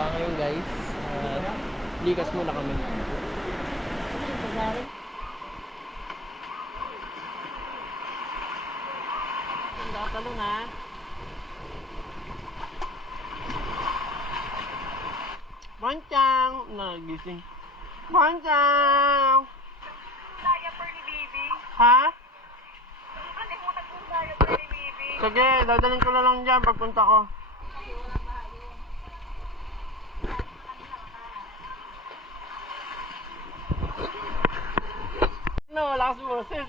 Ngayon guys, likas muna kami. Talo na. Bancang! Nagising. Bancang! Diaper ni Bibi. Ha? Kalimutan ko diaper ni Bibi. Sige, dadalhin ko na lang dyan pagpunta ko. No, lakas boses.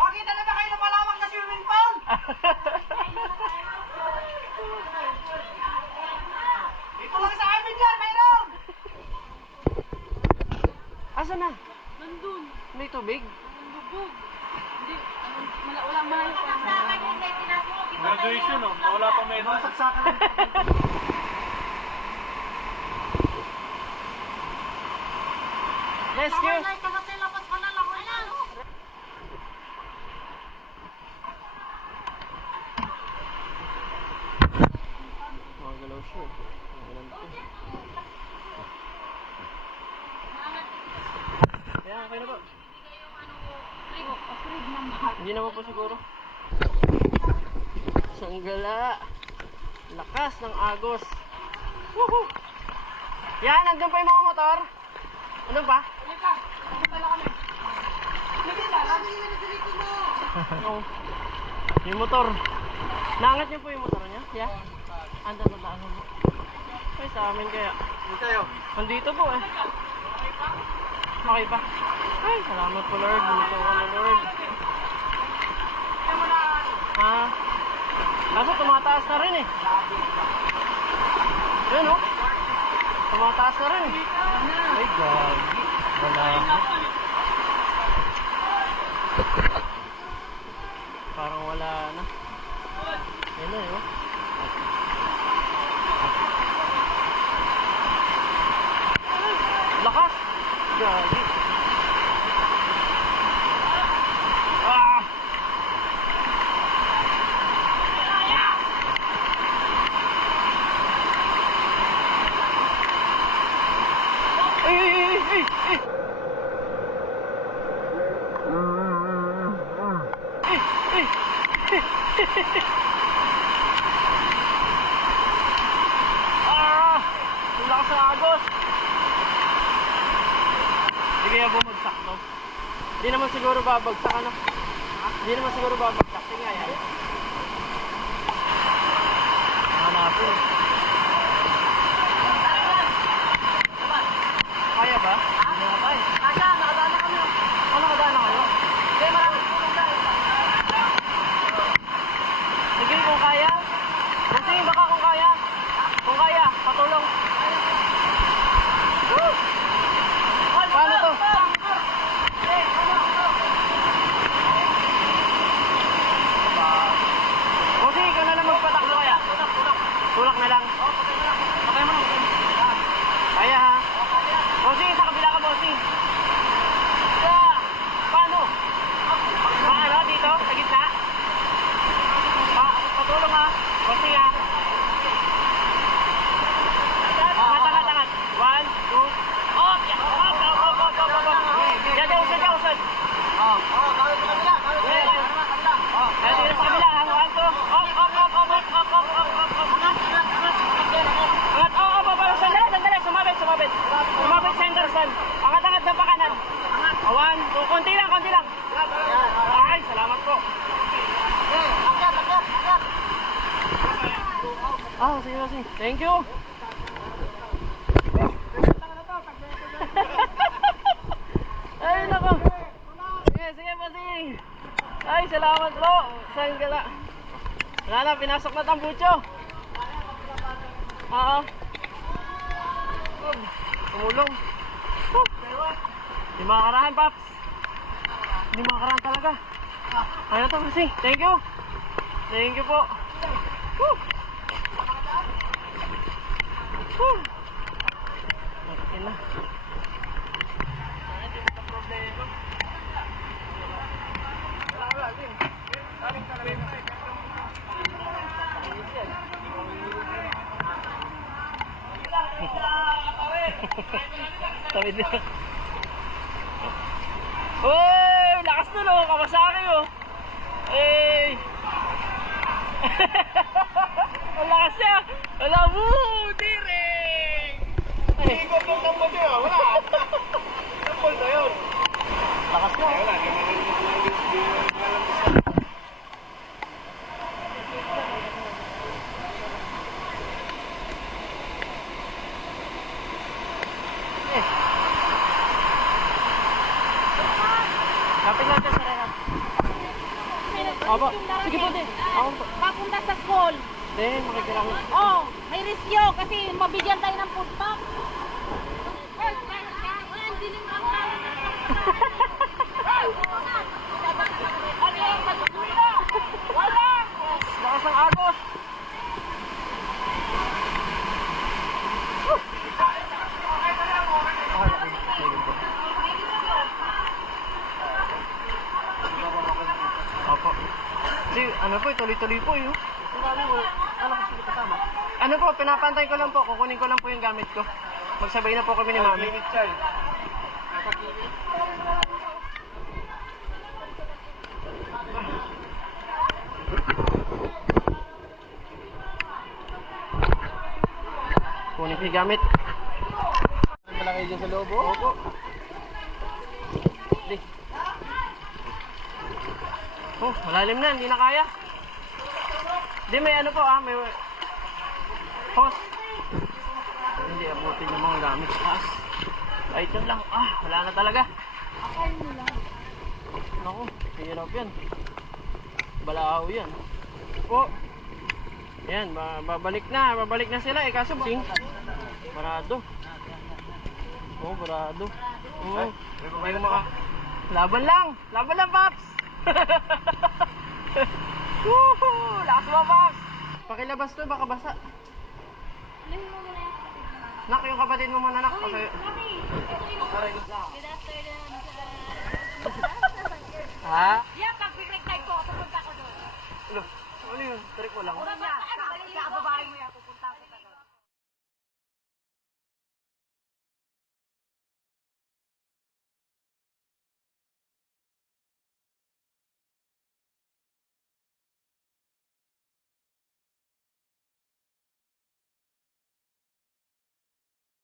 Bakit na naman kayo ng malawak na swimming pool? Ito lang sa amin yan, mayroon! Asa na? Nandun. May tubig? Lubog. Hindi. Walang mahal pa. Graduation, no? Wala pa may Masaksakan lang. Yes, yes. Lapas ka na lang. Mga galaw siya. Mga galaw siya. Kaya, okay na po. Hindi naman po siguro. Sanggala. Lakas ng agos. Woohoo! Yan, nandun pa yung mga motor. Andun pa? Oo. Yung motor. Naangat niyo po yung motor niya? Yeah? Anda sa daan mo. Ay, sa amin kaya. Nandito po eh. Okay pa. Ay, salamat po Lord. Dito ko na Lord. Ha? Kaso tumataas na rin eh. Yun oh. Tumataas na rin eh. Ay, gagi. Wala. Parang wala na. Yan na eh oh. Lakas! Gagi. Ah! Ay, ay, ay, ay, ay! Ah! Ang lakas ng agos! Hindi kaya bumagsak to. Hindi naman siguro babagsak ano. Hindi naman siguro babagsak. Sige nga yan. Hanapin. Kaya ba? Hindi na tayo. Kaya, nakadaan na kami. Ano nakadaan na kayo? Hindi, maraming tulong dahil. Sige kung kaya. Kasi baka kung kaya. Kung kaya, patulong. Woo! Paano to? Bossy, ikaw na lang magpatakbo kaya. Tulak na lang. Okay mo na. Kaya ha. Bossy, sa kabila ka Bossy. Paano? Paano? Dito? Sa gitna? Patulong ha. Bossy ha. Angat. 1, 2. Op! Yan, usad. Oo, kawin sa kabila. Kaya dito sa kabila ha. 1, 2. Op! Angat. Sandali. Sumabit. Sumabit center stand. Angat na pa kanan. 1, 2. Konti lang. Ay, salamat po. Akyat. Sige. Thank you. Ay, nako. Sige, Bossing. Ay, salamat po. Sanggala. Wala na, pinasok na tambucho. Oo. Tumulong. Di makakarahan, Paps. Di makakarahan talaga. Ayun na to, Bossing. Thank you. Thank you po. Woo! Okay na. Hindi mo problema. Wala din. Pwede. Uy! Lakas nun oh! Kawasaki oh! Eh! Ang lakas niya! Wala mo! Tiring! Ay! Ikot lang ng mati ah, wala. Napol na yun. Lakas niya! Wala, di mo rin Eh! Kapit lang dyan sa rehat. Aba, sige po din. Ako po. Papunta sa school. Hindi, makikilala. Oh, may riskyo kasi mabigyan tayo ng food pack. Lakas ng agos! Opo. Kasi ano po, tuloy-tuloy po yun. Ang dami mo. Ano kasi kasama? Ano po, pinapantay ko lang po. Kukunin ko lang po yung gamit ko. Magsabay na po kami ni Mami. Kunin ko yung gamit. malaki dyan sa loob, oh. Opo. Di. Oh, malalim na, hindi na kaya. Di, may ano po may hose. Hindi abutin yung mga gamit sa taas. Kahit yan lang, wala na talaga. Naku, hirap yan. Balaaw yan. Po. Yan, babalik na sila eh, kaso sing. Barado. Oh, barado. Oh, may mga laban lang, Paps. Woohoo! Lakas mo, Paps. Pakilabas to, baka basa. Nak, yung kapatid mo muna, nak. Kasi... Aray ko. Ha? Yeah, pag-break time ko, pupunta ko doon. Ano? Ano yun? Tarik mo lang. Baba.